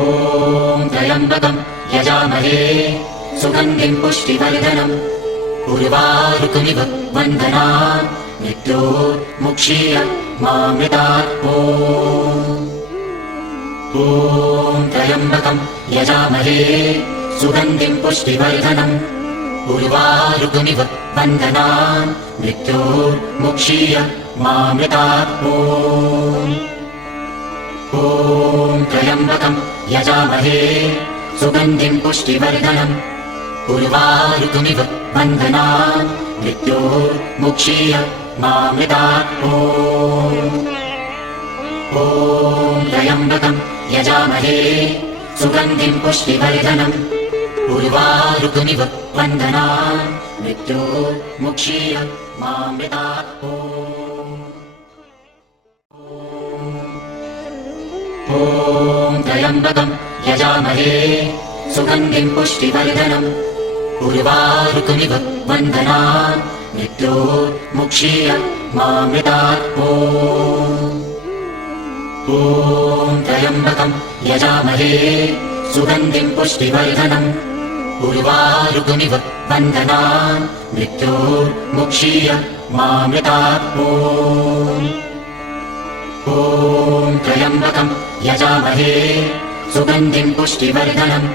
ॐ त्र्यम्बकं यजामहे सुगन्धिं पुष्टिवर्धनम् उर्वारुकमिव वन्दनान् मृत्योर्मुक्षीय मामृतात् ॐ त्र्यम्बकं यजामहे सुगन्धिं पुष्टिवर्धनम् उर्वारुकमिव वन्दनान् मृत्योर्मुक्षीय मामृतात् ॐ त्र्यम्बकं यजामहे सुगन्धिं पुष्टिवर्धनम् उर्वारुकमिव वन्दनान् मृत्योर्मुक्षीय मामृतात् ॐ त्र्यम्बकं यजामहे सुगन्धिं पुष्टिवर्धनम् उर्वारुकमिव वन्दनान् मृत्योर्मुक्षीय मामृतात् ॐ त्र्यम्बकं यजामहे सुगन्धिं पुष्टिवर्धनम् उर्वारुकमिव वन्दनान् मृत्योर्मुक्षीय मामृतात् ॐ त्र्यम्बकं यजामहे सुगन्धिं पुष्टिवर्धनम् उर्वारुकमिव वन्दनान् मृत्योर्मुक्षीय मामृतात् ॐ त्र्यम्बकं यजामहे सुगन्धिं पुष्टिवर्धनम्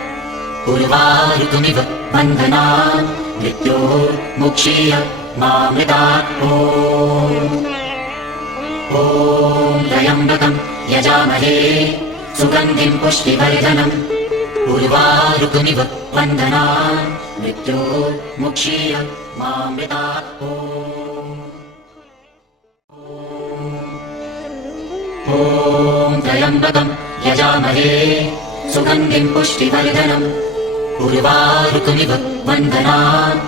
उर्वारुकमिव वन्दनान् मृत्योर्मुक्षीय मामृतात् ॐ त्र्यम्बकं यजामहे सुगन्धिं पुष्टिवर्धनम् उर्वारुकमिव वन्दनान् मृत्योर्मुक्षीय मामृतात् ॐ त्र्यम्बकं यजामहे सुगन्धिं पुष्टिवर्धनम् उर्वारुकमिव वन्दनान्